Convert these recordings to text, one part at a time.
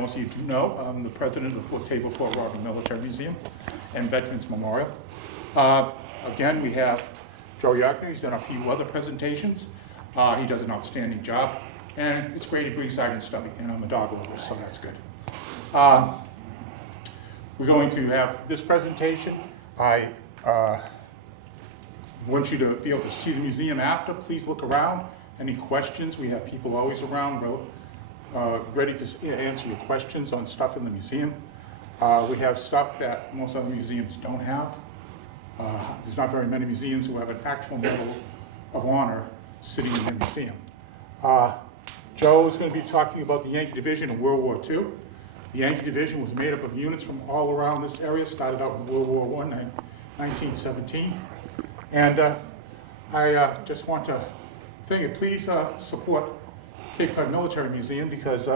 most of you do know, I'm the president of the Fort Table Fort Rodman Military Museum and Veterans Memorial. Again, we have Joe Yukna. He's done a few other presentations. He does an outstanding job, and it's great he brings side and study, and I'm a dog lover, so that's good. We're going to have this presentation. I want you to be able to see the museum after. Please look around. Any questions? We have people always around ready to answer your questions on stuff in the museum. We have stuff that most other museums don't have. There's not very many museums who have an actual Medal of Honor sitting in the museum. Joe is going to be talking about the Yankee Division in World War II. The Yankee Division was made up of units from all around this area, started out in World War I, 1917. And I just want to thank you. Please support Cape Cod Military Museum because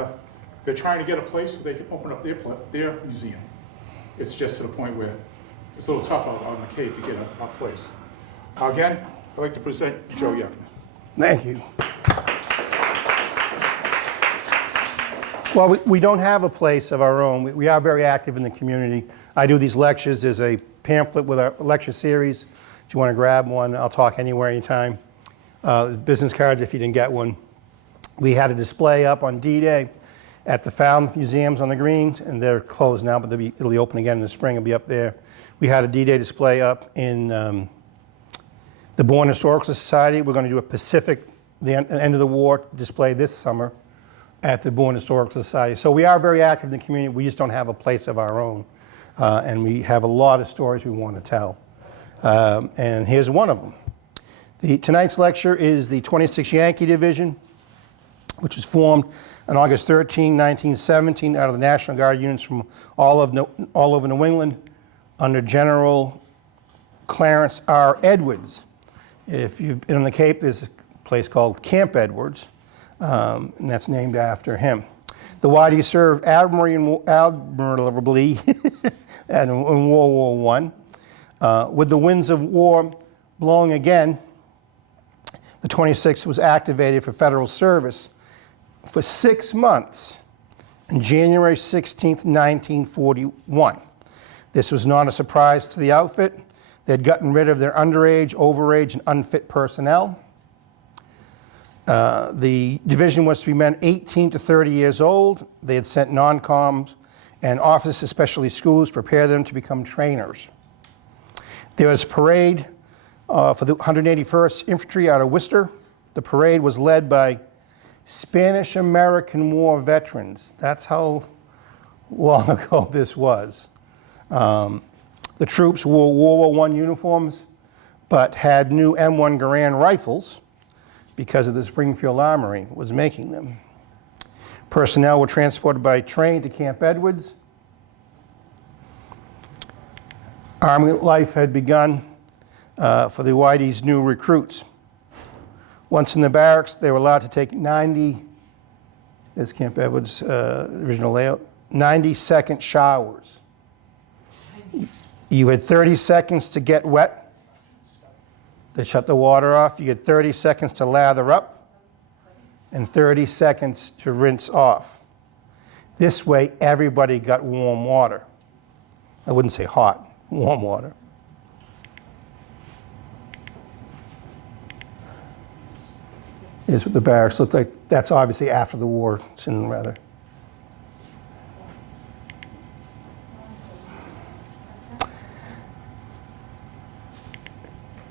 they're trying to get a place so they can open up their museum. It's just to the point where it's a little tough out on the Cape to get a place. Again, I'd like to present Joe Yukna. Thank you. Well, we don't have a place of our own. We are very active in the community. I do these lectures. There's a pamphlet with our lecture series. If you want to grab one, I'll talk anywhere, anytime. Business cards if you didn't get one. We had a display up on D-Day at the Falmouth Museums on the Greens, and they're closed now, but it'll be open again in the spring. It'll be up there. We had a D-Day display up in the Bourne Historical Society. We're going to do a Pacific, the end of the war display this summer at the Bourne Historical Society. So we are very active in the community. We just don't have a place of our own. And we have a lot of stories we want to tell. And here's one of them. Tonight's lecture is the 26th Yankee Division, which was formed on August 13, 1917, out of the National Guard units from all over New England under General Clarence R. Edwards. If you've been on the Cape, there's a place called Camp Edwards, and that's named after him. The Whitey served admirably in World War I. With the winds of war blowing again, the 26th was activated for federal service for 6 months on January 16, 1941. This was not a surprise to the outfit. They'd gotten rid of their underage, overage, and unfit personnel. The division was to be men 18 to 30 years old. They had sent non-coms and officers to specialty schools to prepare them to become trainers. There was a parade for the 181st Infantry out of Worcester. The parade was led by Spanish-American War veterans. That's how long ago this was. The troops wore World War I uniforms, but had new M1 Garand rifles because of the Springfield Armory was making them. Personnel were transported by train to Camp Edwards. Army life had begun for the Whitey's new recruits. Once in the barracks, they were allowed to take 90, as Camp Edwards' original layout, 90-second showers. You had 30 seconds to get wet. They shut the water off. You had 30 seconds to lather up and 30 seconds to rinse off. This way, everybody got warm water. I wouldn't say hot, warm water. Here's what the barracks looked like. That's obviously after the war, soon rather.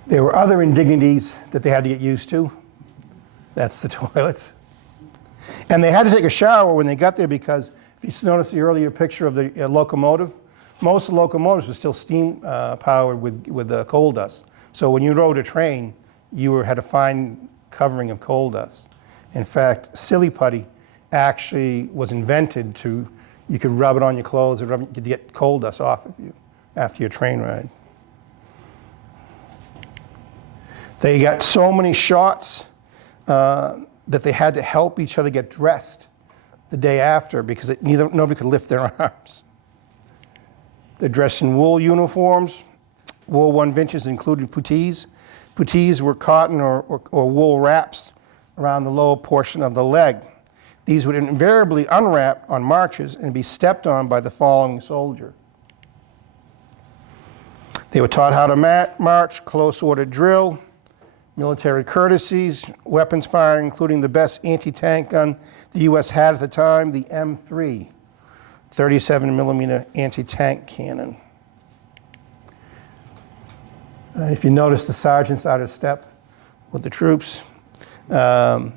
There were other indignities that they had to get used to. That's the toilets. And they had to take a shower when they got there because if you notice the earlier picture of the locomotive, most of the locomotives were still steam powered with coal dust. So when you rode a train, you had a fine covering of coal dust. In fact, silly putty actually was invented you could rub it on your clothes to get coal dust off of you after your train ride. They got so many shots that they had to help each other get dressed the day after because nobody could lift their arms. They're dressed in wool uniforms. World War I vintages included puttees. Puttees were cotton or wool wraps around the lower portion of the leg. These would invariably unwrap on marches and be stepped on by the following soldier. They were taught how to march, close order drill, military courtesies, weapons firing, including the best anti-tank gun the U.S. had at the time, the M3, 37 millimeter anti-tank cannon. If you notice, the sergeant's out of step with the troops. Here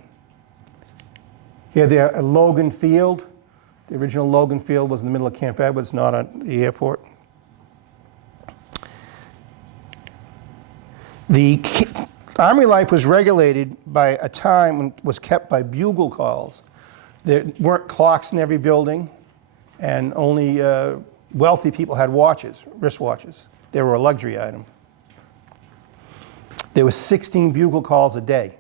they're at Logan Field. The original Logan Field was in the middle of Camp Edwards, not at the airport. The Army life was regulated by a time when it was kept by bugle calls. There weren't clocks in every building, and only wealthy people had watches, wristwatches. They were a luxury item. There were 16 bugle calls a day.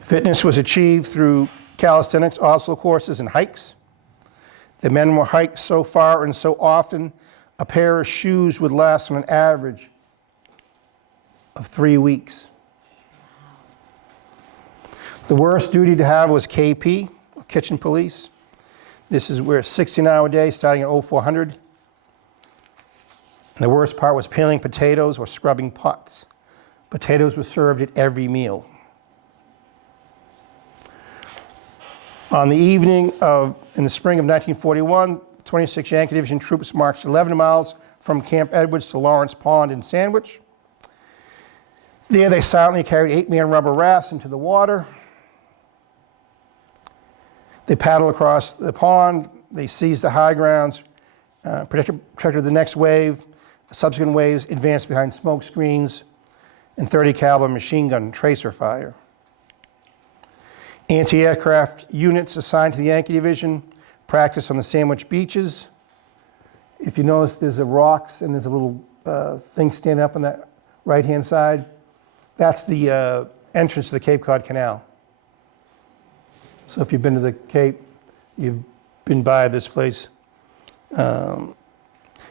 Fitness was achieved through calisthenics, obstacle courses, and hikes. The men were hiked so far and so often, a pair of shoes would last on an average of 3 weeks. The worst duty to have was KP, kitchen police. This is where 16-hour day starting at 0400. And the worst part was peeling potatoes or scrubbing pots. Potatoes were served at every meal. On the evening in the spring of 1941, 26 Yankee Division troops marched 11 miles from Camp Edwards to Lawrence Pond in Sandwich. There they silently carried 8-man rubber rafts into the water. They paddled across the pond. They seized the high grounds, protected the next wave. Subsequent waves advanced behind smoke screens and 30 caliber machine gun tracer fire. Anti-aircraft units assigned to the Yankee Division practiced on the Sandwich beaches. If you notice, there's a rocks and there's a little thing standing up on that right-hand side. That's the entrance to the Cape Cod Canal. So if you've been to the Cape, you've been by this place.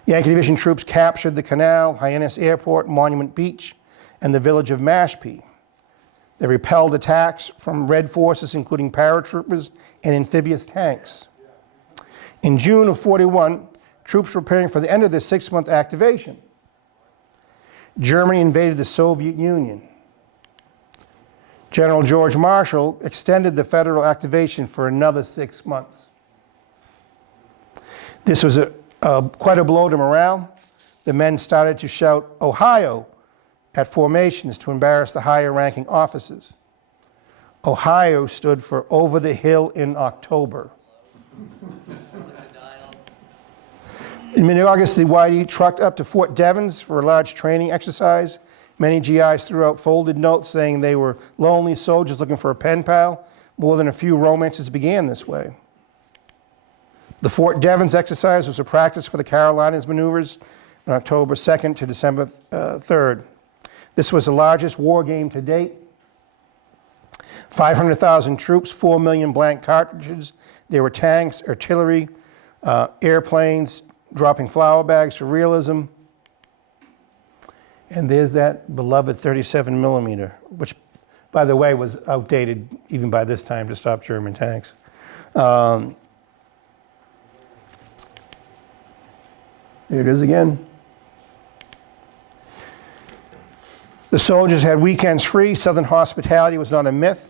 Yankee Division troops captured the canal, Hyannis Airport, Monument Beach, and the village of Mashpee. They repelled attacks from Red forces, including paratroopers and amphibious tanks. In June of 41, troops were preparing for the end of their 6-month activation. Germany invaded the Soviet Union. General George Marshall extended the federal activation for another 6 months. This was quite a blow to morale. The men started to shout "Ohio" at formations to embarrass the higher-ranking officers. Ohio stood for "Over the Hill in October." In mid-August, the YD trucked up to Fort Devens for a large training exercise. Many GIs threw out folded notes saying they were lonely soldiers looking for a pen pal. More than a few romances began this way. The Fort Devens exercise was a practice for the Carolinas maneuvers on October 2nd to December 3rd. This was the largest war game to date. 500,000 troops, 4 million blank cartridges. There were tanks, artillery, airplanes, dropping flour bags for realism. And there's that beloved 37 millimeter, which, by the way, was outdated even by this time to stop German tanks. Here it is again. The soldiers had weekends free. Southern hospitality was not a myth,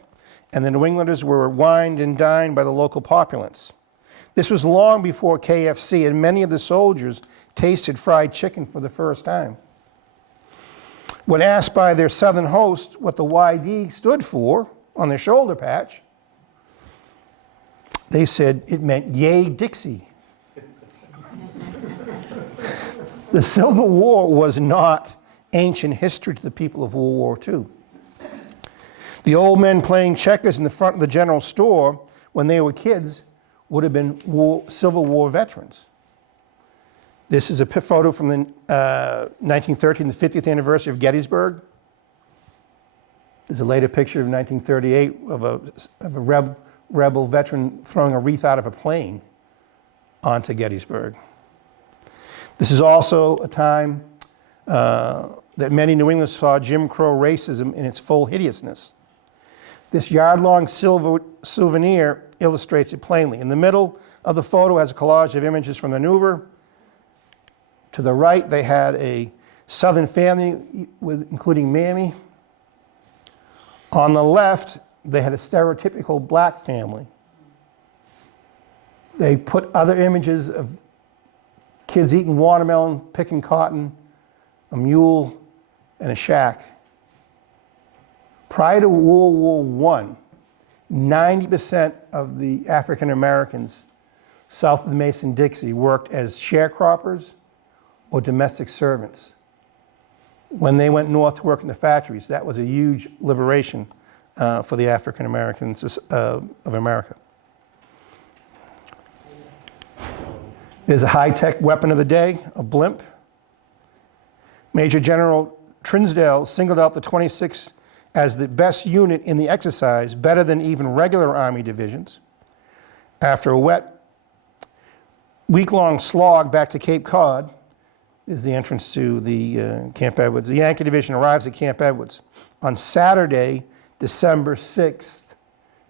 and the New Englanders were wined and dined by the local populace. This was long before KFC, and many of the soldiers tasted fried chicken for the first time. When asked by their Southern host what the YD stood for on their shoulder patch, they said it meant "Yay Dixie." The Civil War was not ancient history to the people of World War II. The old men playing checkers in the front of the general store when they were kids would have been Civil War veterans. This is a photo from the 1913, the 50th anniversary of Gettysburg. There's a later picture of 1938 of a rebel veteran throwing a wreath out of a plane onto Gettysburg. This is also a time that many New Englanders saw Jim Crow racism in its full hideousness. This yard-long silver souvenir illustrates it plainly. In the middle of the photo has a collage of images from the maneuver. To the right, they had a Southern family, including Mammy. On the left, they had a stereotypical black family. They put other images of kids eating watermelon, picking cotton, a mule, and a shack. Prior to World War I, 90% of the African Americans south of the Mason-Dixie worked as sharecroppers or domestic servants. When they went north to work in the factories, that was a huge liberation for the African Americans of America. There's a high-tech weapon of the day, a blimp. Major General Trinsdale singled out the 26th as the best unit in the exercise, better than even regular Army divisions. After a wet, week-long slog back to Cape Cod, is the entrance to the Camp Edwards. The Yankee Division arrives at Camp Edwards on Saturday, December 6th,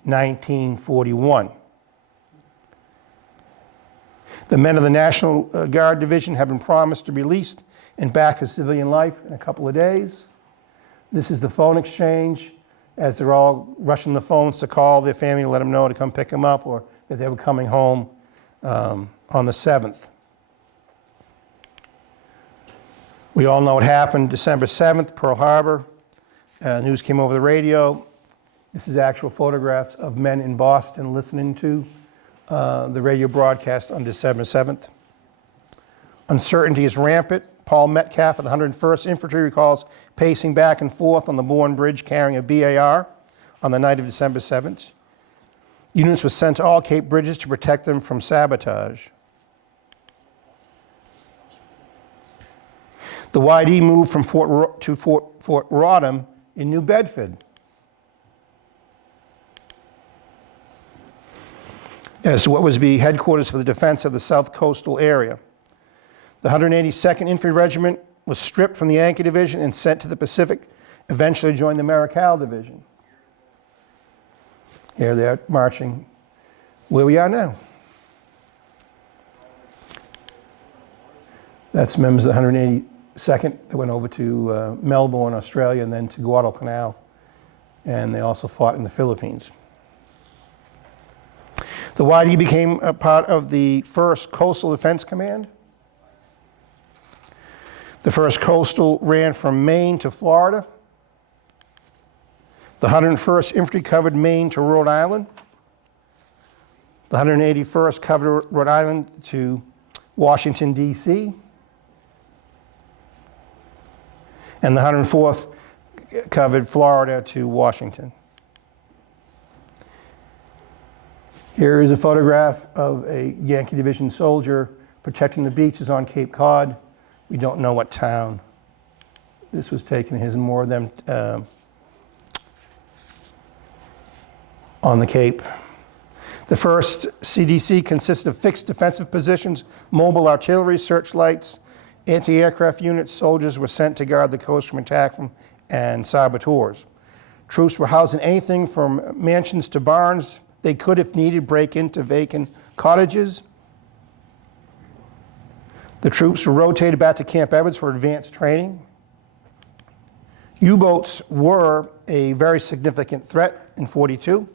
1941. The men of the National Guard Division have been promised to be released and back to civilian life in a couple of days. This is the phone exchange as they're all rushing the phones to call their family to let them know to come pick them up or that they were coming home on the 7th. We all know what happened December 7th, Pearl Harbor. News came over the radio. This is actual photographs of men in Boston listening to the radio broadcast on December 7th. Uncertainty is rampant. Paul Metcalf of the 101st Infantry recalls pacing back and forth on the Bourne Bridge carrying a BAR on the night of December 7th. Units were sent to all Cape bridges to protect them from sabotage. The YD moved from Fort Rodman in New Bedford. As to what was to be headquarters for the defense of the South Coastal area. The 182nd Infantry Regiment was stripped from the Yankee Division and sent to the Pacific, eventually joined the Marical Division. Here they are marching where we are now. That's members of the 182nd that went over to Melbourne, Australia, and then to Guadalcanal. And they also fought in the Philippines. The YD became a part of the 1st Coastal Defense Command. The 1st Coastal ran from Maine to Florida. The 101st Infantry covered Maine to Rhode Island. The 181st covered Rhode Island to Washington, D.C. And the 104th covered Florida to Washington. Here is a photograph of a Yankee Division soldier protecting the beaches on Cape Cod. We don't know what town this was taken. Here's more of them on the Cape. The 1st CDC consisted of fixed defensive positions, mobile artillery, searchlights, anti-aircraft units. Soldiers were sent to guard the coast from attack and saboteurs. Troops were housed in anything from mansions to barns. They could, if needed, break into vacant cottages. The troops were rotated back to Camp Edwards for advanced training. U-boats were a very significant threat in '42.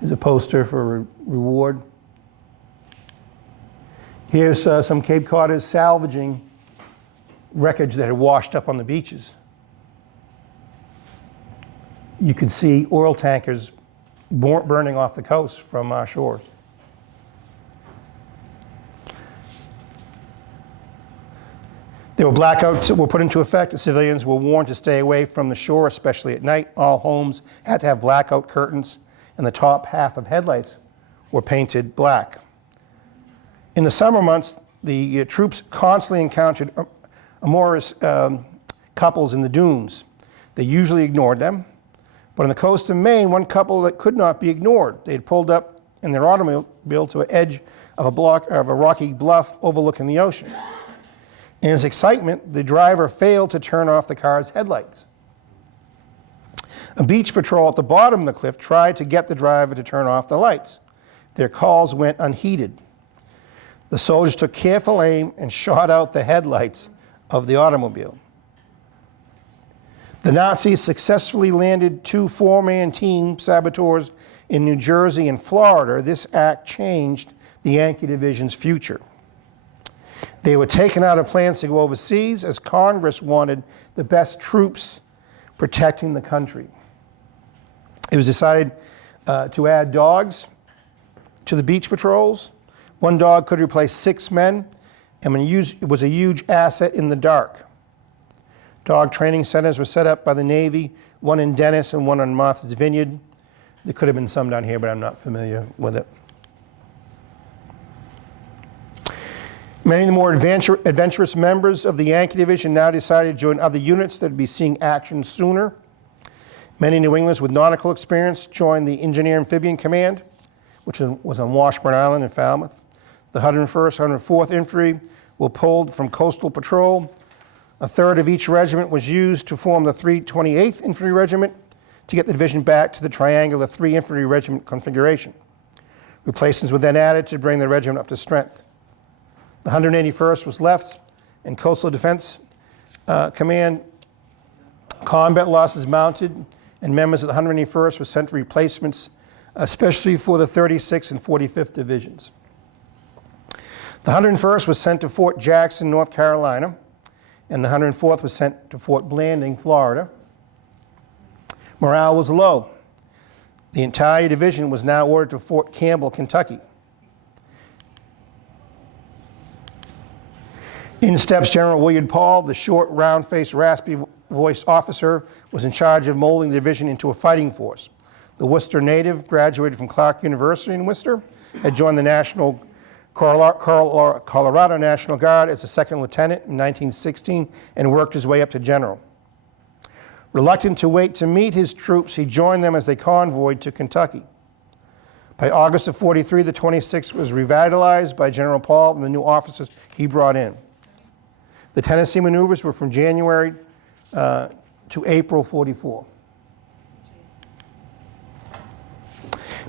Here's a poster for a reward. Here's some Cape Codders salvaging wreckage that had washed up on the beaches. You could see oil tankers burning off the coast from our shores. There were blackouts that were put into effect. The civilians were warned to stay away from the shore, especially at night. All homes had to have blackout curtains, and the top half of headlights were painted black. In the summer months, the troops constantly encountered amorous couples in the dunes. They usually ignored them. But on the coast of Maine, one couple that could not be ignored. They had pulled up in their automobile to an edge of a rocky bluff overlooking the ocean. In his excitement, the driver failed to turn off the car's headlights. A beach patrol at the bottom of the cliff tried to get the driver to turn off the lights. Their calls went unheeded. The soldiers took careful aim and shot out the headlights of the automobile. The Nazis successfully landed 2 four-man team saboteurs in New Jersey and Florida. This act changed the Yankee Division's future. They were taken out of plans to go overseas as Congress wanted the best troops protecting the country. It was decided to add dogs to the beach patrols. 1 dog could replace 6 men, and it was a huge asset in the dark. Dog training centers were set up by the Navy, 1 in Dennis and 1 on Martha's Vineyard. There could have been some down here, but I'm not familiar with it. Many of the more adventurous members of the Yankee Division now decided to join other units that would be seeing action sooner. Many New Englanders with nautical experience joined the Engineer Amphibian Command, which was on Washburn Island in Falmouth. The 101st, 104th Infantry were pulled from Coastal Patrol. A third of each regiment was used to form the 328th Infantry Regiment to get the division back to the triangular 3 Infantry Regiment configuration. Replacements were then added to bring the regiment up to strength. The 181st was left, and Coastal Defense Command combat losses mounted, and members of the 181st were sent to replacements, especially for the 36th and 45th Divisions. The 101st was sent to Fort Jackson, North Carolina, and the 104th was sent to Fort Blanding, Florida. Morale was low. The entire division was now ordered to Fort Campbell, Kentucky. In steps General William Paul, the short, round-faced, raspy-voiced officer was in charge of molding the division into a fighting force. The Worcester native, graduated from Clark University in Worcester, had joined the Colorado National Guard as a 2nd lieutenant in 1916 and worked his way up to general. Reluctant to wait to meet his troops, he joined them as they convoyed to Kentucky. By August of '43, the 26th was revitalized by General Paul and the new officers he brought in. The Tennessee maneuvers were from January to April '44.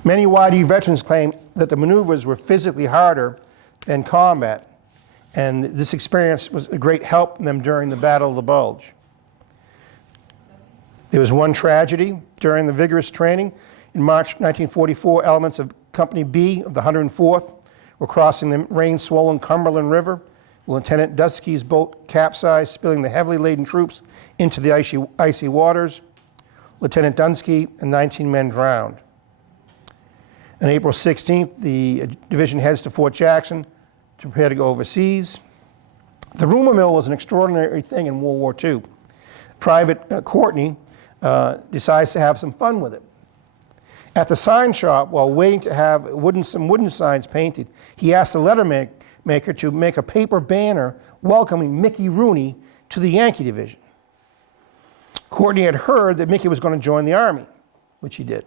Many YD veterans claim that the maneuvers were physically harder than combat, and this experience was a great help to them during the Battle of the Bulge. There was one tragedy during the vigorous training. In March 1944, elements of Company B of the 104th were crossing the rain-swollen Cumberland River. Lieutenant Dusky's boat capsized, spilling the heavily laden troops into the icy waters. Lieutenant Dunsky and 19 men drowned. On April 16th, the division heads to Fort Jackson to prepare to go overseas. The rumor mill was an extraordinary thing in World War II. Private Courtney decides to have some fun with it. At the sign shop, while waiting to have some wooden signs painted, he asked the letter maker to make a paper banner welcoming Mickey Rooney to the Yankee Division. Courtney had heard that Mickey was going to join the Army, which he did.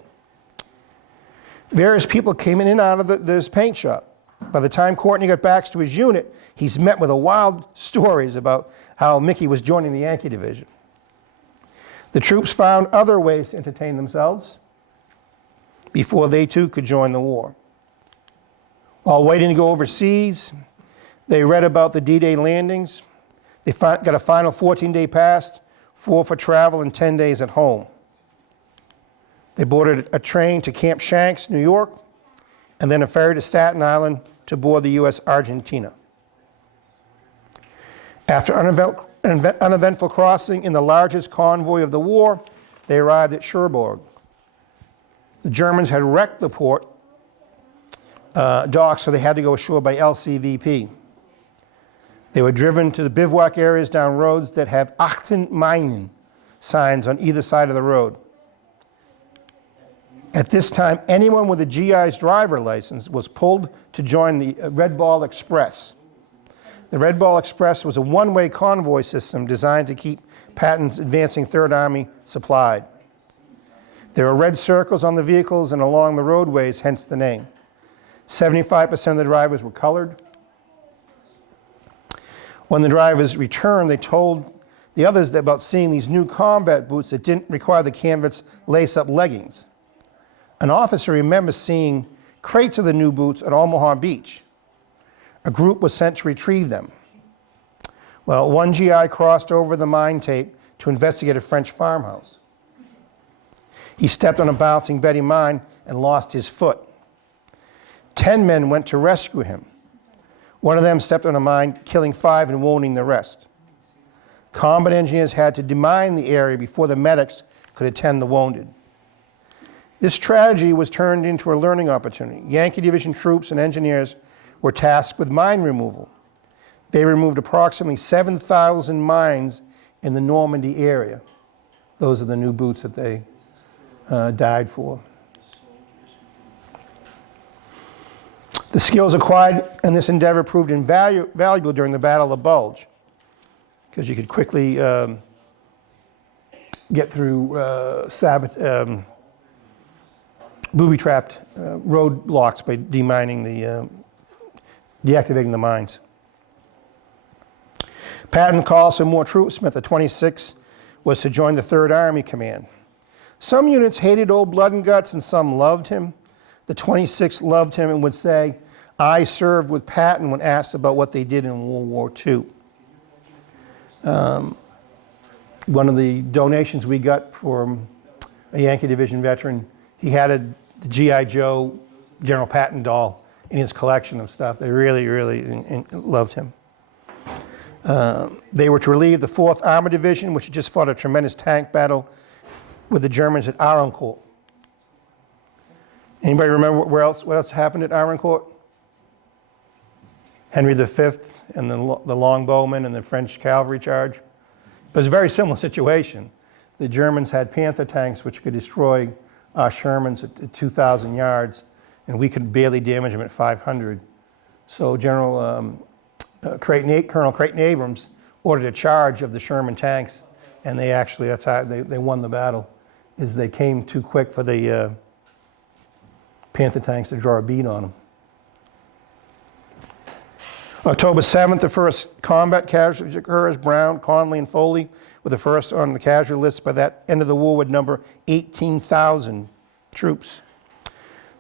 Various people came in and out of this paint shop. By the time Courtney got back to his unit, he's met with wild stories about how Mickey was joining the Yankee Division. The troops found other ways to entertain themselves before they too could join the war. While waiting to go overseas, they read about the D-Day landings. They got a final 14-day pass, 4 for travel and 10 days at home. They boarded a train to Camp Shanks, New York, and then a ferry to Staten Island to board the U.S. Argentina. After uneventful crossing in the largest convoy of the war, they arrived at Cherbourg. The Germans had wrecked the port dock, so they had to go ashore by LCVP. They were driven to the bivouac areas down roads that have Achten Meinen signs on either side of the road. At this time, anyone with a GI's driver license was pulled to join the Red Ball Express. The Red Ball Express was a one-way convoy system designed to keep Patton's advancing Third Army supplied. There were red circles on the vehicles and along the roadways, hence the name. 75% of the drivers were colored. When the drivers returned, they told The other is about seeing these new combat boots that didn't require the canvas lace-up leggings. An officer remembers seeing crates of the new boots at Omaha Beach. A group was sent to retrieve them. Well, one GI crossed over the mine tape to investigate a French farmhouse. He stepped on a bouncing Betty mine and lost his foot. 10 men went to rescue him. One of them stepped on a mine, killing 5 and wounding the rest. Combat engineers had to demine the area before the medics could attend the wounded. This tragedy was turned into a learning opportunity. Yankee Division troops and engineers were tasked with mine removal. They removed approximately 7,000 mines in the Normandy area. Those are the new boots that they died for. The skills acquired in this endeavor proved invaluable during the Battle of the Bulge, because you could quickly get through booby-trapped roadblocks by deactivating the mines. Patton called some more troops. The 26th was to join the 3rd Army Command. Some units hated old Blood and Guts and some loved him. The 26th loved him and would say, "I served with Patton," when asked about what they did in World War II. One of the donations we got from a Yankee Division veteran, he had a G.I. Joe General Patton doll in his collection of stuff. They really, really loved him. They were to relieve the 4th Armored Division, which had just fought a tremendous tank battle with the Germans at Arancourt. Anybody remember what else happened at Arancourt? Henry V and the longbowmen and the French cavalry charge. It was a very similar situation. The Germans had Panther tanks which could destroy our Shermans at 2,000 yards, and we could barely damage them at 500. So Colonel Creighton Abrams ordered a charge of the Sherman tanks, and that's how they won the battle, is they came too quick for the Panther tanks to draw a bead on them. October 7th, the first combat casualties occurs. Brown, Conley, and Foley were the first on the casualty list. By that end of the war would number 18,000 troops.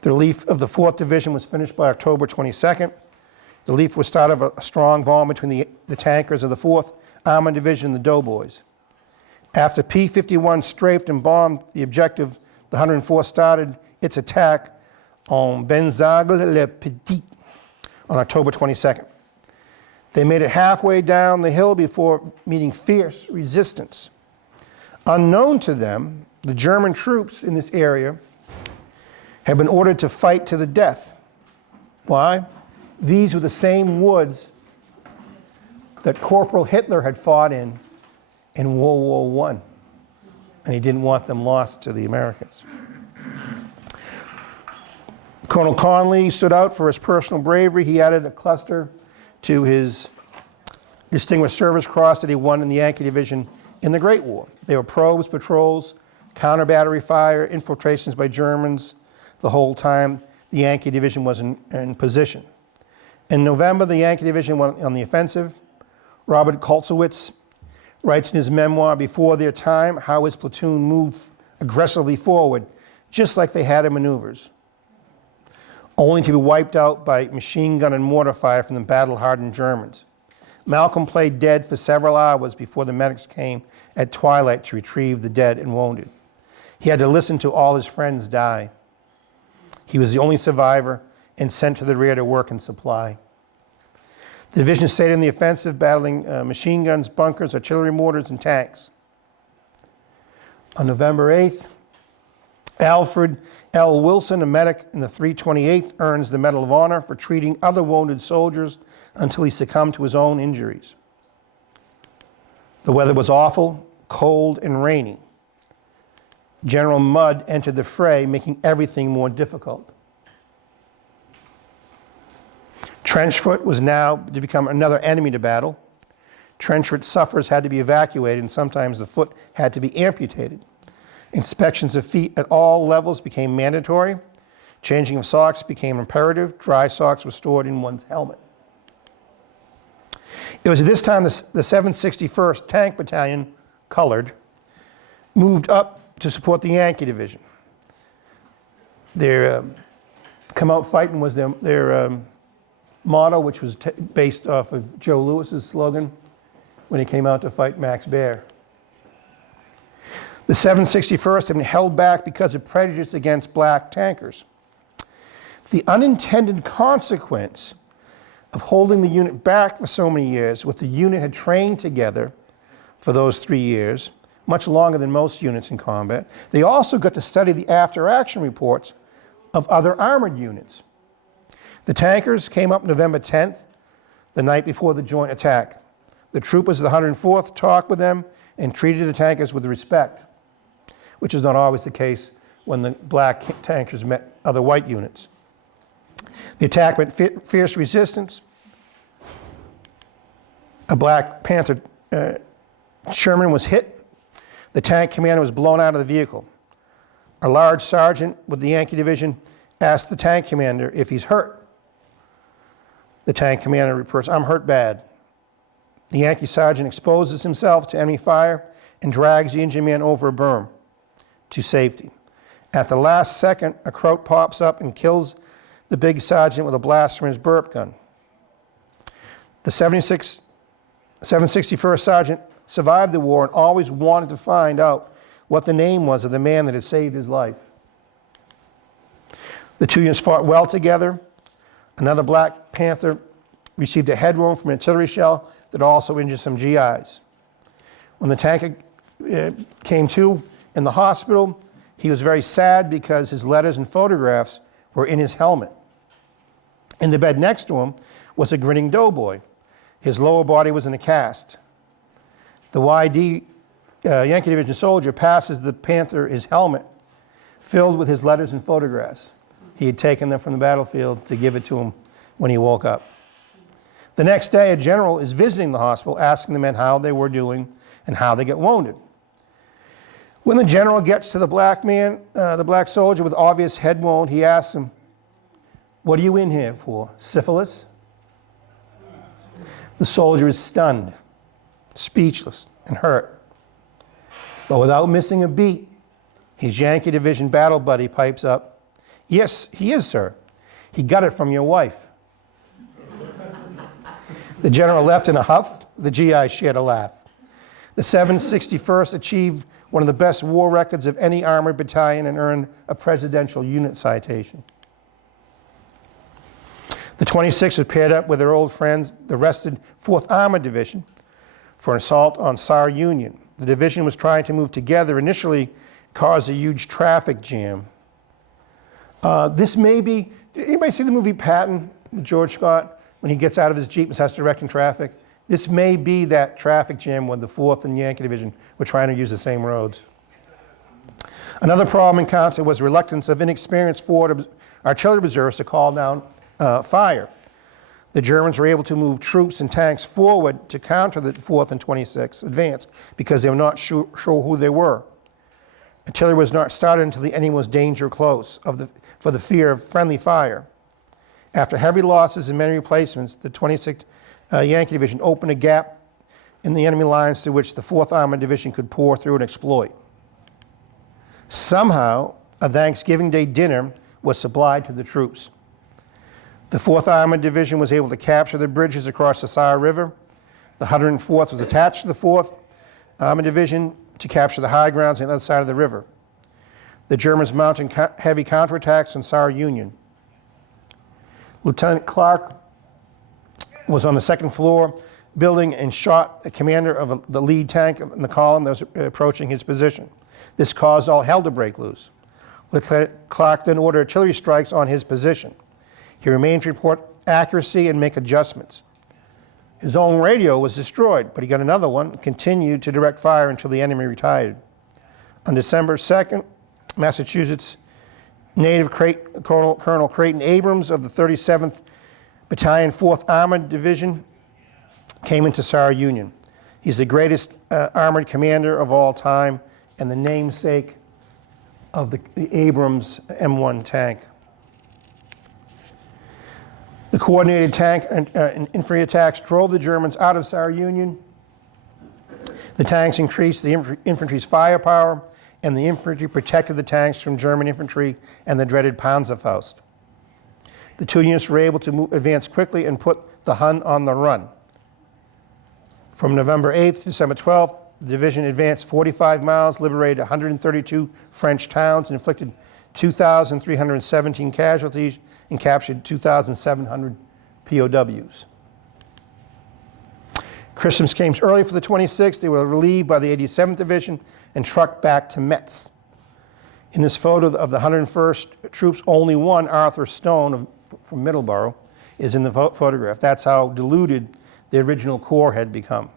The relief of the 4th Division was finished by October 22nd. The relief was started of a strong bomb between the tankers of the 4th Armored Division and the Doughboys. After P-51 strafed and bombed the objective, the 104th started its attack on Benzague-le-Petit on October 22nd. They made it halfway down the hill before meeting fierce resistance. Unknown to them, the German troops in this area had been ordered to fight to the death. Why? These were the same woods that Corporal Hitler had fought in World War I, and he didn't want them lost to the Americans. Colonel Conley stood out for his personal bravery. He added a cluster to his Distinguished Service Cross that he won in the Yankee Division in the Great War. They were probes, patrols, counter-battery fire, infiltrations by Germans the whole time the Yankee Division was in position. In November, the Yankee Division went on the offensive. Robert Kolzowitz writes in his memoir, Before Their Time, how his platoon moved aggressively forward, just like they had in maneuvers, only to be wiped out by machine gun and mortar fire from the battle-hardened Germans. Malcolm played dead for several hours before the medics came at twilight to retrieve the dead and wounded. He had to listen to all his friends die. He was the only survivor and sent to the rear to work and supply. The division stayed on the offensive, battling machine guns, bunkers, artillery mortars, and tanks. On November 8th, Alfred L. Wilson, a medic in the 328th, earns the Medal of Honor for treating other wounded soldiers until he succumbed to his own injuries. The weather was awful, cold, and rainy. General Mudd entered the fray, making everything more difficult. Trenchfoot was now to become another enemy to battle. Trenchfoot sufferers had to be evacuated, and sometimes the foot had to be amputated. Inspections of feet at all levels became mandatory. Changing of socks became imperative. Dry socks were stored in one's helmet. It was at this time the 761st Tank Battalion, colored, moved up to support the Yankee Division. Their come out fighting was their motto, which was based off of Joe Louis's slogan when he came out to fight Max Baer. The 761st had been held back because of prejudice against black tankers. The unintended consequence of holding the unit back for so many years, with the unit had trained together for those 3 years, much longer than most units in combat, they also got to study the after-action reports of other armored units. The tankers came up November 10th, the night before the joint attack. The troopers of the 104th talked with them and treated the tankers with respect, which is not always the case when the black tankers met other white units. The attack met fierce resistance. A Black Panther Sherman was hit. The tank commander was blown out of the vehicle. A large sergeant with the Yankee Division asked the tank commander if he's hurt. The tank commander reports, "I'm hurt bad." The Yankee sergeant exposes himself to enemy fire and drags the injured man over a berm to safety. At the last second, a Kraut pops up and kills the big sergeant with a blast from his burp gun. The 761st Sergeant survived the war and always wanted to find out what the name was of the man that had saved his life. The two units fought well together. Another Black Panther received a head wound from an artillery shell that also injured some GIs. When the tanker came to in the hospital, he was very sad because his letters and photographs were in his helmet. In the bed next to him was a grinning doughboy. His lower body was in a cast. The YD Yankee Division soldier passes the Panther his helmet filled with his letters and photographs. He had taken them from the battlefield to give it to him when he woke up. The next day, a general is visiting the hospital, asking the men how they were doing and how they get wounded. When the general gets to the black man, the black soldier with obvious head wound, he asks him, "What are you in here for? Syphilis?" The soldier is stunned, speechless, and hurt. But without missing a beat, his Yankee Division battle buddy pipes up, "Yes, he is, sir. He got it from your wife." The general left in a huff. The GI shared a laugh. The 761st achieved one of the best war records of any armored battalion and earned a presidential unit citation. The 26th was paired up with their old friends, the rested 4th Armored Division, for an assault on Saar Union. The division was trying to move together, initially caused a huge traffic jam. This may be, did anybody see the movie Patton, George Scott, when he gets out of his Jeep and starts directing traffic? This may be that traffic jam when the 4th and Yankee Division were trying to use the same roads. Another problem encountered was reluctance of inexperienced forward artillery reserves to call down fire. The Germans were able to move troops and tanks forward to counter the 4th and 26th advance because they were not sure who they were. Artillery was not started until the enemy was danger close for the fear of friendly fire. After heavy losses and many replacements, the 26th Yankee Division opened a gap in the enemy lines through which the 4th Armored Division could pour through and exploit. Somehow, a Thanksgiving Day dinner was supplied to the troops. The 4th Armored Division was able to capture the bridges across the Saar River. The 104th was attached to the 4th Armored Division to capture the high grounds on the other side of the river. The Germans mounted heavy counterattacks on Saar Union. Lieutenant Clark was on the second floor building and shot the commander of the lead tank in the column that was approaching his position. This caused all hell to break loose. Lieutenant Clark then ordered artillery strikes on his position. He remained to report accuracy and make adjustments. His own radio was destroyed, but he got another one and continued to direct fire until the enemy retired. On December 2nd, Massachusetts native Colonel Creighton Abrams of the 37th Battalion, 4th Armored Division, came into Saar Union. He's the greatest armored commander of all time and the namesake of the Abrams M1 tank. The coordinated tank and infantry attacks drove the Germans out of Saar Union. The tanks increased the infantry's firepower, and the infantry protected the tanks from German infantry and the dreaded Panzerfaust. The two units were able to advance quickly and put the Hun on the run. From November 8th to December 12th, the division advanced 45 miles, liberated 132 French towns, and inflicted 2,317 casualties and captured 2,700 POWs. Christmas came early for the 26th. They were relieved by the 87th Division and trucked back to Metz. In this photo of the 101st troops, only one, Arthur Stone from Middleborough, is in the photograph. That's how diluted the original corps had become.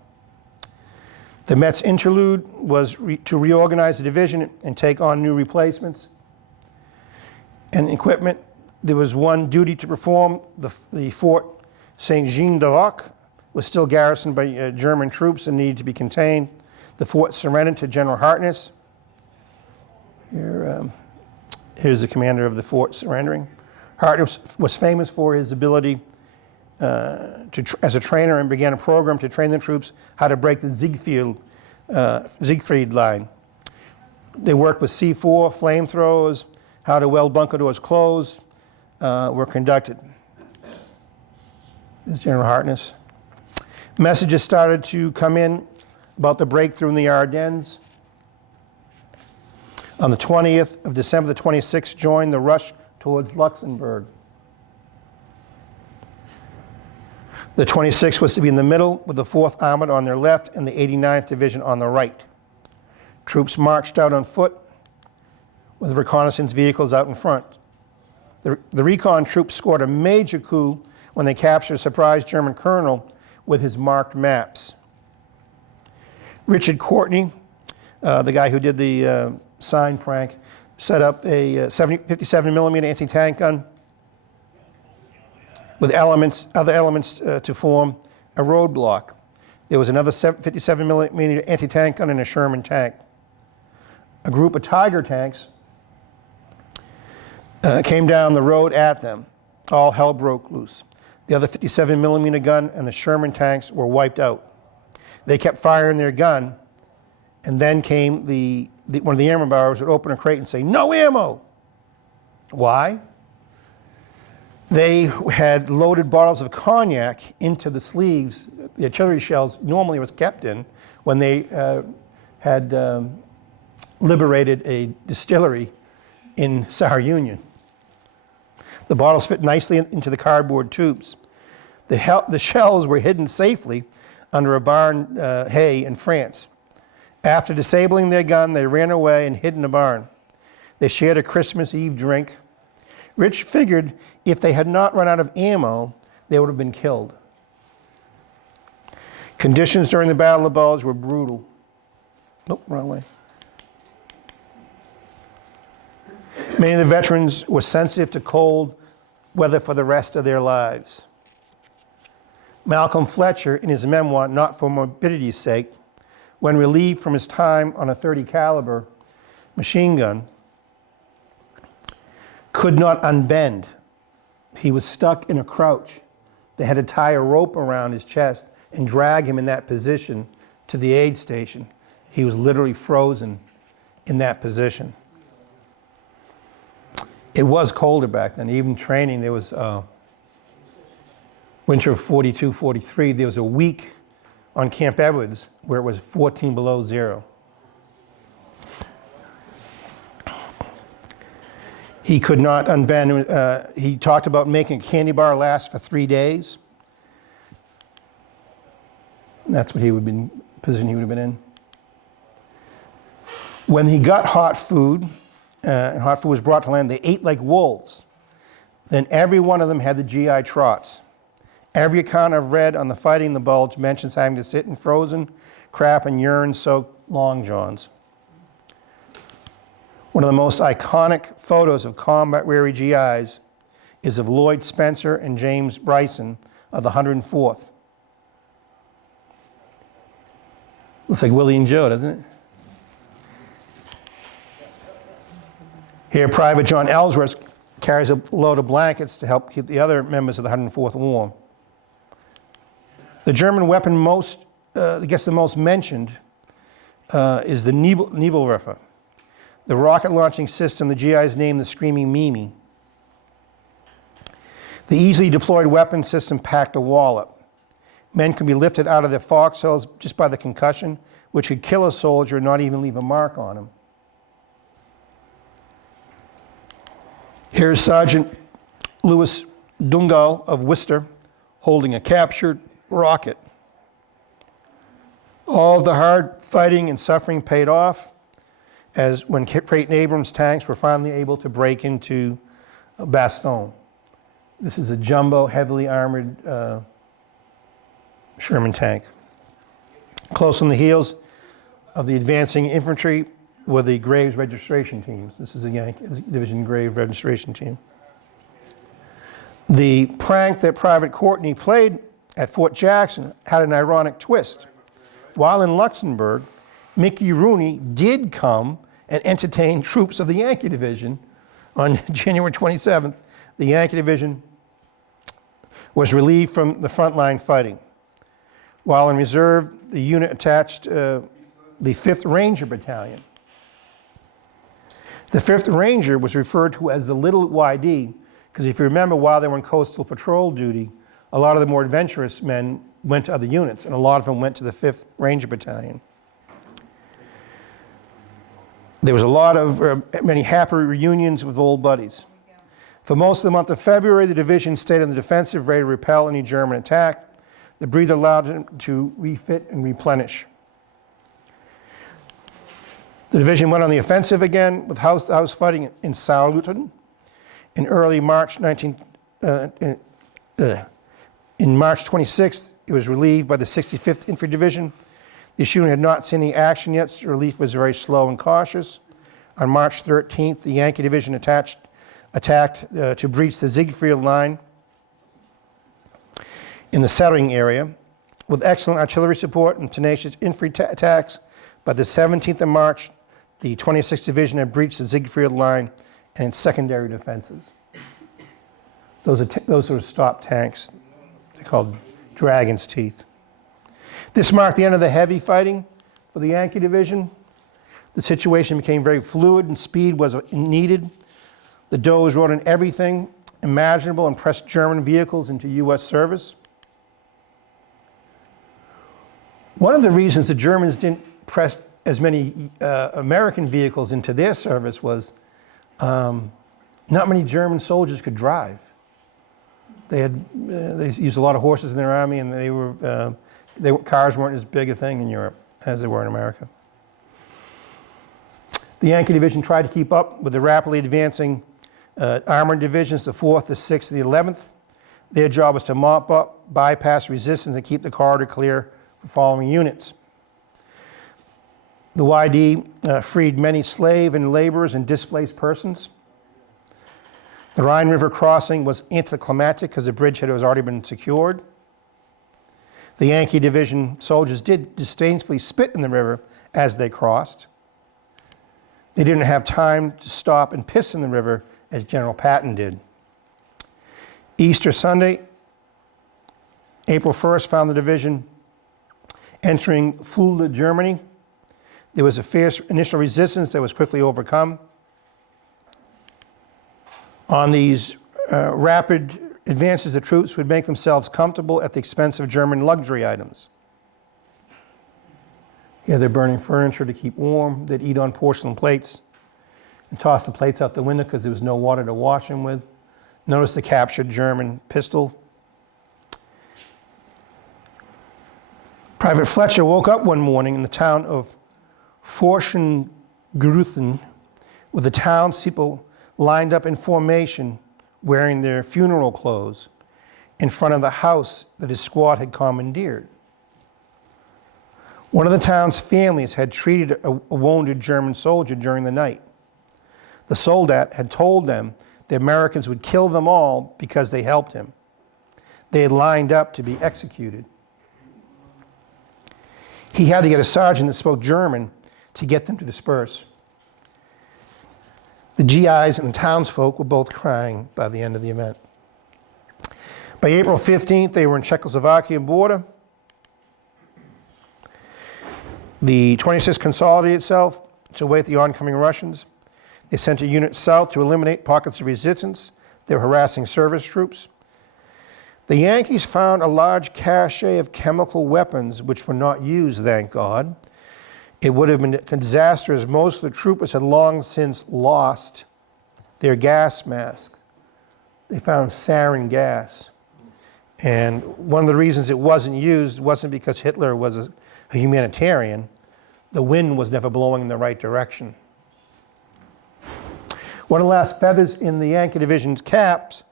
The Metz interlude was to reorganize the division and take on new replacements and equipment. There was one duty to perform. The Fort Saint-Jean-de-Roc was still garrisoned by German troops and needed to be contained. The fort surrendered to General Harkness. Here's the commander of the fort surrendering. Harkness was famous for his ability as a trainer, and began a program to train the troops how to break the Siegfried line. They worked with C4, flamethrowers, how to weld bunker doors closed, were conducted. This is General Harkness. Messages started to come in about the breakthrough in the Ardennes. On the 20th of December, the 26th joined the rush towards Luxembourg. The 26th was to be in the middle, with the 4th Armored on their left and the 89th Division on the right. Troops marched out on foot, with reconnaissance vehicles out in front. The recon troops scored a major coup when they captured a surprised German colonel with his marked maps. Richard Courtney, the guy who did the sign prank, set up a 57 millimeter anti-tank gun with other elements to form a roadblock. There was another 57 millimeter anti-tank gun and a Sherman tank. A group of Tiger tanks came down the road at them. All hell broke loose. The other 57 millimeter gun and the Sherman tanks were wiped out. They kept firing their gun, and then came one of the ammo borrowers would open a crate and say, "No ammo!" Why? They had loaded bottles of cognac into the sleeves the artillery shells normally was kept in when they had liberated a distillery in Saar Union. The bottles fit nicely into the cardboard tubes. The shells were hidden safely under a barn hay in France. After disabling their gun, they ran away and hid in a barn. They shared a Christmas Eve drink. Rich figured if they had not run out of ammo, they would have been killed. Conditions during the Battle of the Bulge were brutal. Nope, wrong way. Many of the veterans were sensitive to cold weather for the rest of their lives. Malcolm Fletcher, in his memoir, Not for Morbidity's Sake, when relieved from his time on a .30 caliber machine gun, could not unbend. He was stuck in a crouch. They had to tie a rope around his chest and drag him in that position to the aid station. He was literally frozen in that position. It was colder back then. Even training, there was winter of 42, 43, there was a week on Camp Edwards where it was 14 below zero. He could not unbend. He talked about making a candy bar last for 3 days. That's what position he would have been in. When he got hot food, and hot food was brought to land, they ate like wolves. Then every one of them had the GI trots. Every account I've read on the fighting in the Bulge mentions having to sit in frozen crap and urine-soaked long johns. One of the most iconic photos of combat-weary GIs is of Lloyd Spencer and James Bryson of the 104th. Looks like Willie and Joe, doesn't it? Here, Private John Ellsworth carries a load of blankets to help keep the other members of the 104th warm. The German weapon the most mentioned is the Nebelwerfer, the rocket launching system the GIs named the Screaming Mimi. The easily deployed weapon system packed a wallop. Men could be lifted out of their foxholes just by the concussion, which could kill a soldier and not even leave a mark on him. Here's Sergeant Louis Dungal of Worcester holding a captured rocket. All of the hard fighting and suffering paid off as when Creighton Abrams tanks were finally able to break into Bastogne. This is a jumbo, heavily armored Sherman tank. Close on the heels of the advancing infantry were the Graves registration teams. This is a Yankee Division Graves registration team. The prank that Private Courtney played at Fort Jackson had an ironic twist. While in Luxembourg, Mickey Rooney did come and entertain troops of the Yankee Division on January 27th. The Yankee Division was relieved from the frontline fighting. While in reserve, the unit attached the 5th Ranger Battalion. The 5th Ranger was referred to as the Little YD, because if you remember, while they were in coastal patrol duty, a lot of the more adventurous men went to other units, and a lot of them went to the 5th Ranger Battalion. There was a lot of many happy reunions with old buddies. For most of the month of February, the division stayed on the defensive, ready to repel any German attack. The breather allowed them to refit and replenish. The division went on the offensive again with house fighting in Saarlouten. In early March in March 26th, it was relieved by the 65th Infantry Division. This unit had not seen any action yet, so relief was very slow and cautious. On March 13th, the Yankee Division attacked to breach the Siegfried Line in the Settling area. With excellent artillery support and tenacious infantry attacks, by the 17th of March, the 26th Division had breached the Siegfried Line and its secondary defenses. Those were stop tanks. They're called Dragon's Teeth. This marked the end of the heavy fighting for the Yankee Division. The situation became very fluid and speed was needed. The Does rode in everything imaginable and pressed German vehicles into U.S. service. One of the reasons the Germans didn't press as many American vehicles into their service was not many German soldiers could drive. They used a lot of horses in their army, and cars weren't as big a thing in Europe as they were in America. The Yankee Division tried to keep up with the rapidly advancing armored divisions, the 4th, the 6th, and the 11th. Their job was to mop up, bypass resistance, and keep the corridor clear for following units. The YD freed many slave and laborers and displaced persons. The Rhine River crossing was anticlimactic because the bridgehead has already been secured. The Yankee Division soldiers did disdainfully spit in the river as they crossed. They didn't have time to stop and piss in the river as General Patton did. Easter Sunday, April 1st, found the division entering Fulda, Germany. There was a fierce initial resistance that was quickly overcome. On these rapid advances, the troops would make themselves comfortable at the expense of German luxury items. Here they're burning furniture to keep warm. They'd eat on porcelain plates and toss the plates out the window because there was no water to wash them with. Notice the captured German pistol. Private Fletcher woke up one morning in the town of Forschengrüthen with the townspeople lined up in formation wearing their funeral clothes in front of the house that his squad had commandeered. One of the town's families had treated a wounded German soldier during the night. The soldat had told them the Americans would kill them all because they helped him. They had lined up to be executed. He had to get a sergeant that spoke German to get them to disperse. The GIs and the townsfolk were both crying by the end of the event. By April 15th, they were in Czechoslovakia border. The 26th consolidated itself to await the oncoming Russians. They sent a unit south to eliminate pockets of resistance. They were harassing service troops. The Yankees found a large cache of chemical weapons which were not used, thank God. It would have been a disaster as most of the troopers had long since lost their gas masks. They found sarin gas. And one of the reasons it wasn't used wasn't because Hitler was a humanitarian. The wind was never blowing in the right direction. One of the last feathers in the Yankee Division's caps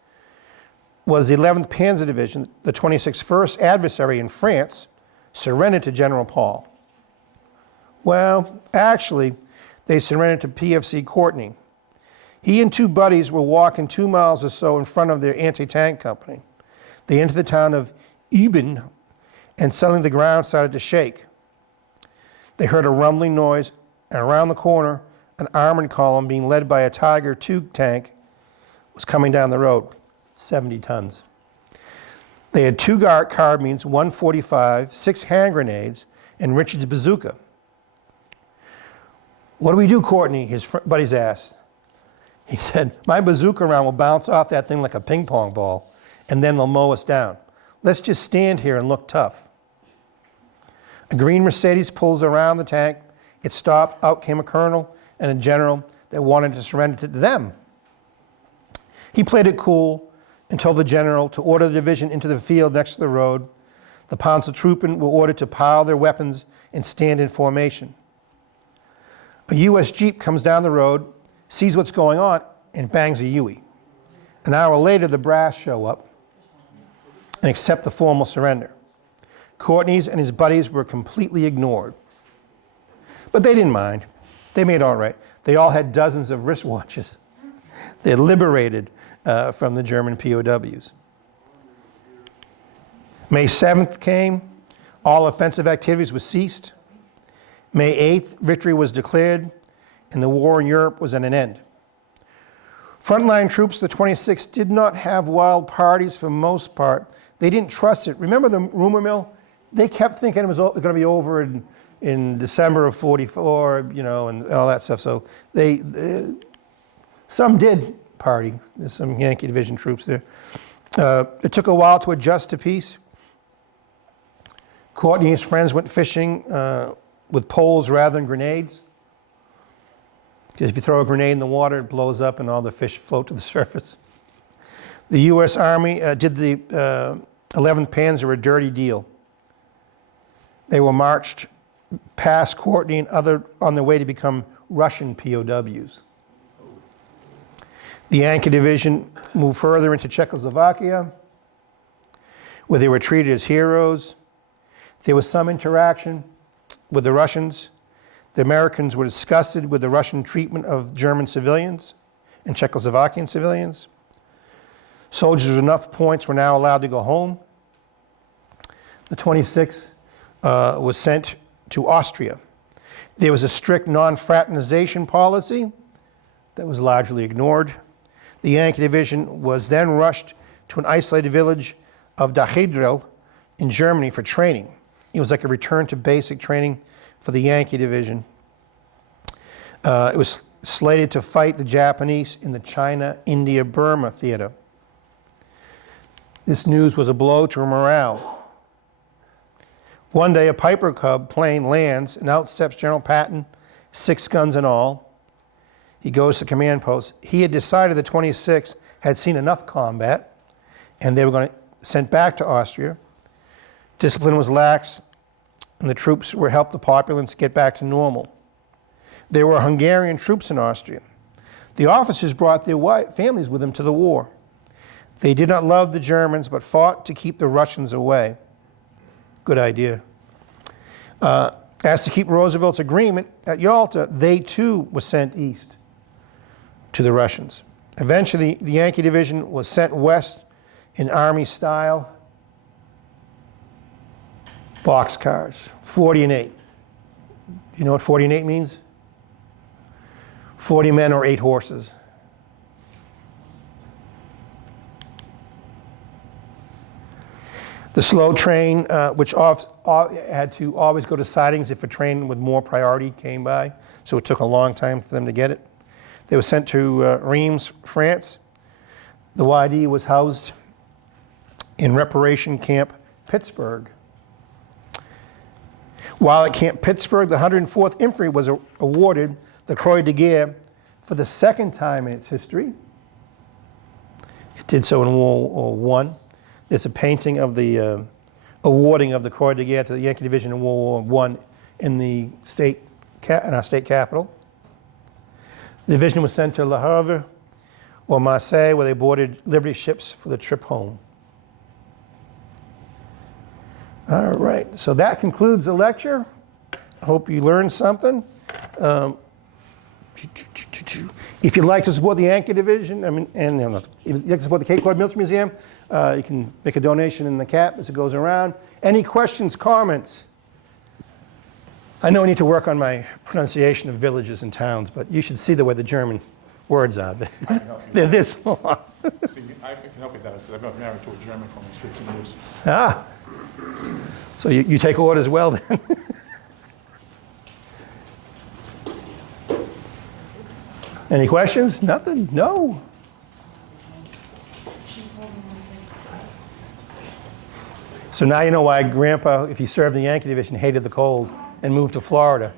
was the 11th Panzer Division, the 26th first adversary in France, surrendered to General Paul. Well, actually, they surrendered to PFC Courtney. He and two buddies were walking 2 miles or so in front of their anti-tank company. They entered the town of Eupen, and suddenly the ground started to shake. They heard a rumbling noise, and around the corner, an armored column being led by a Tiger II tank was coming down the road, 70 tons. They had 2 carbines, 145, 6 hand grenades, and Richard's bazooka. "What do we do, Courtney?" his buddies asked. He said, "My bazooka round will bounce off that thing like a ping pong ball, and then they'll mow us down. Let's just stand here and look tough." A green Mercedes pulls around the tank. It stopped. Out came a colonel and a general that wanted to surrender to them. He played it cool and told the general to order the division into the field next to the road. The Panzertruppen were ordered to pile their weapons and stand in formation. A U.S. Jeep comes down the road, sees what's going on, and bangs a Huey. An hour later, the brass show up and accept the formal surrender. Courtney's and his buddies were completely ignored. But they didn't mind. They made all right. They all had dozens of wristwatches. They had liberated from the German POWs. May 7th came. All offensive activities were ceased. May 8th, victory was declared, and the war in Europe was at an end. Frontline troops, the 26th, did not have wild parties for the most part. They didn't trust it. Remember the rumor mill? They kept thinking it was going to be over in December of 44, you know, and all that stuff. So some did party. There's some Yankee Division troops there. It took a while to adjust to peace. Courtney and his friends went fishing with poles rather than grenades. Because if you throw a grenade in the water, it blows up and all the fish float to the surface. The U.S. Army did the 11th Panzer a dirty deal. They were marched past Courtney and other on their way to become Russian POWs. The Yankee Division moved further into Czechoslovakia, where they were treated as heroes. There was some interaction with the Russians. The Americans were disgusted with the Russian treatment of German civilians and Czechoslovakian civilians. Soldiers with enough points were now allowed to go home. The 26th was sent to Austria. There was a strict non-fraternization policy that was largely ignored. The Yankee Division was then rushed to an isolated village of Dachedrel in Germany for training. It was like a return to basic training for the Yankee Division. It was slated to fight the Japanese in the China, India, Burma theater. This news was a blow to morale. One day, a Piper Cub plane lands, and out steps General Patton, 6 guns and all. He goes to command post. He had decided the 26th had seen enough combat, and they were going to sent back to Austria. Discipline was lax, and the troops were helped the populace get back to normal. There were Hungarian troops in Austria. The officers brought their families with them to the war. They did not love the Germans, but fought to keep the Russians away. Good idea. As to keep Roosevelt's agreement at Yalta, they too were sent east to the Russians. Eventually, the Yankee Division was sent west in Army-style boxcars, 40 and 8. Do you know what 40 and 8 means? 40 men or 8 horses. The slow train, which had to always go to sidings if a train with more priority came by, so it took a long time for them to get it. They were sent to Reims, France. The YD was housed in Reparation Camp Pittsburgh. While at Camp Pittsburgh, the 104th Infantry was awarded the Croix de Guerre for the second time in its history. It did so in World War I. There's a painting of the awarding of the Croix de Guerre to the Yankee Division in World War I in our state capital. The division was sent to Le Havre or Marseille, where they boarded Liberty ships for the trip home. All right, so that concludes the lecture. I hope you learned something. If you'd like to support the Yankee Division, if you'd like to support the Cape Cod Military Museum, you can make a donation in the cap as it goes around. Any questions, comments? I know I need to work on my pronunciation of villages and towns, but you should see the way the German words are. They're this long. See, I can help with that because I've been married to a German for almost 15 years. Ah, so you take orders well then. Any questions? Nothing? No? So now you know why Grandpa, if he served in the Yankee Division, hated the cold and moved to Florida.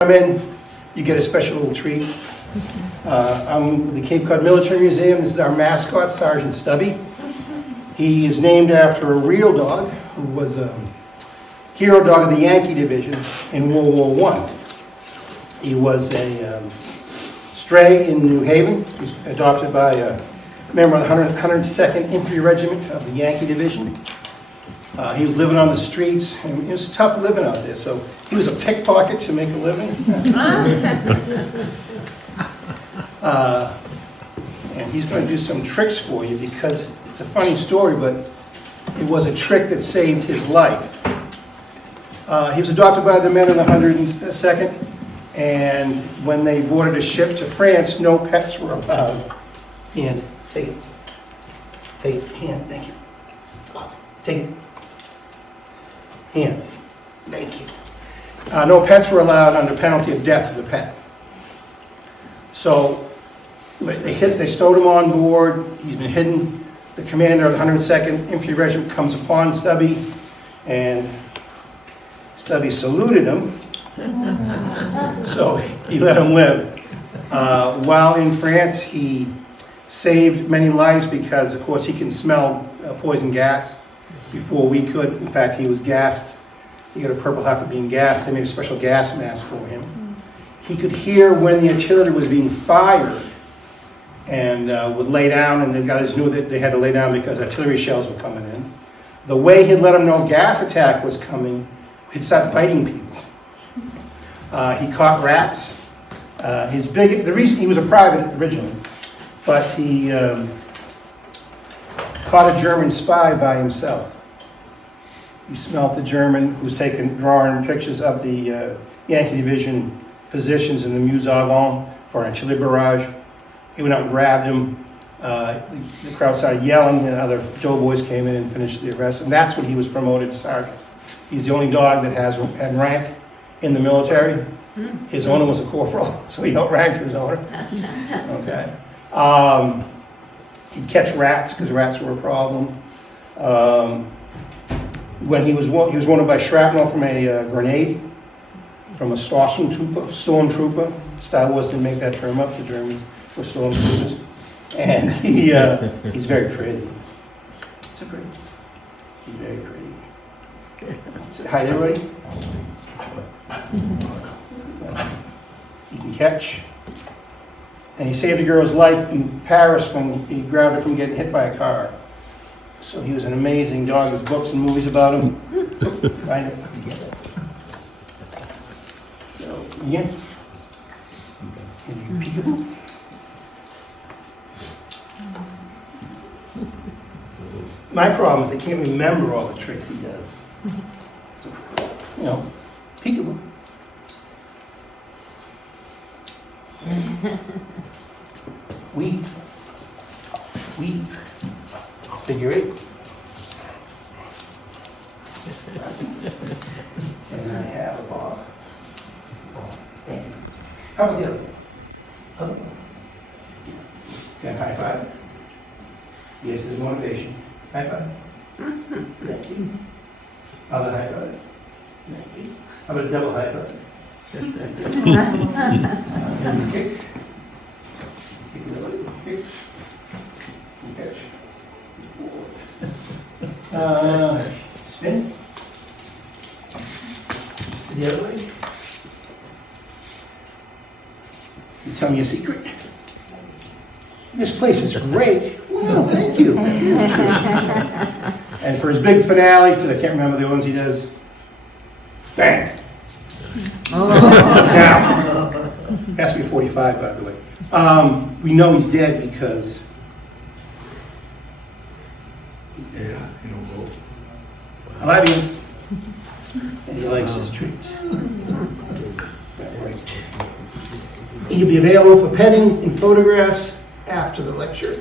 Come in, you get a special little treat. I'm with the Cape Cod Military Museum. This is our mascot, Sergeant Stubby. He is named after a real dog who was a hero dog of the Yankee Division in World War I. He was a stray in New Haven. He was adopted by a member of the 102nd Infantry Regiment of the Yankee Division. He was living on the streets, and it was tough living out there, so he was a pickpocket to make a living. And he's going to do some tricks for you because it's a funny story, but it was a trick that saved his life. He was adopted by the men of the 102nd, and when they boarded a ship to France, no pets were allowed. Hand, take it. Take it, hand, thank you. Take it. Hand. Thank you. No pets were allowed under penalty of death of the pet. So they stowed him on board. He's been hidden. The commander of the 102nd Infantry Regiment comes upon Stubby, and Stubby saluted him. So he let him live. While in France, he saved many lives because, of course, he can smell poison gas before we could. In fact, he was gassed. He got a Purple Heart for being gassed. They made a special gas mask for him. He could hear when the artillery was being fired and would lay down, and the guys knew that they had to lay down because artillery shells were coming in. The way he'd let them know gas attack was coming, he'd start biting people. He caught rats. The reason he was a private originally, but he caught a German spy by himself. He smelt the German who was drawing pictures of the Yankee Division positions in the Musardon for our artillery barrage. He went out and grabbed him. The crowd started yelling, and other doughboys came in and finished the arrest, and that's when he was promoted to sergeant. He's the only dog that had rank in the military. His owner was a corporal, so he outranked his owner. Okay. He'd catch rats, because rats were a problem. When he was wounded by shrapnel from a grenade, from a stormtrooper. Star Wars didn't make that term up, the Germans were stormtroopers. And he's very pretty. He's very pretty. Say hi to everybody. He can catch. And he saved a girl's life in Paris when he grabbed her from getting hit by a car. So he was an amazing dog. There's books and movies about him. Find it. So, yeah. Can you peekaboo? My problem is I can't remember all the tricks he does. So, peekaboo. Weave. Figure 8. And I have a ball. And how about the other one? Other one. Can high five? Yes, there's motivation. High five. Thank you. Other high five. Thank you. How about a double high five? Kick. Kick the other. Kick. Catch. Spin. The other way. You tell me a secret. This place is great. Well, thank you. And for his big finale, because I can't remember the ones he does. Bang. Now, has to be 45, by the way. We know he's dead because he's dead. I love you. And he likes his treats. He'll be available for petting and photographs after the lecture.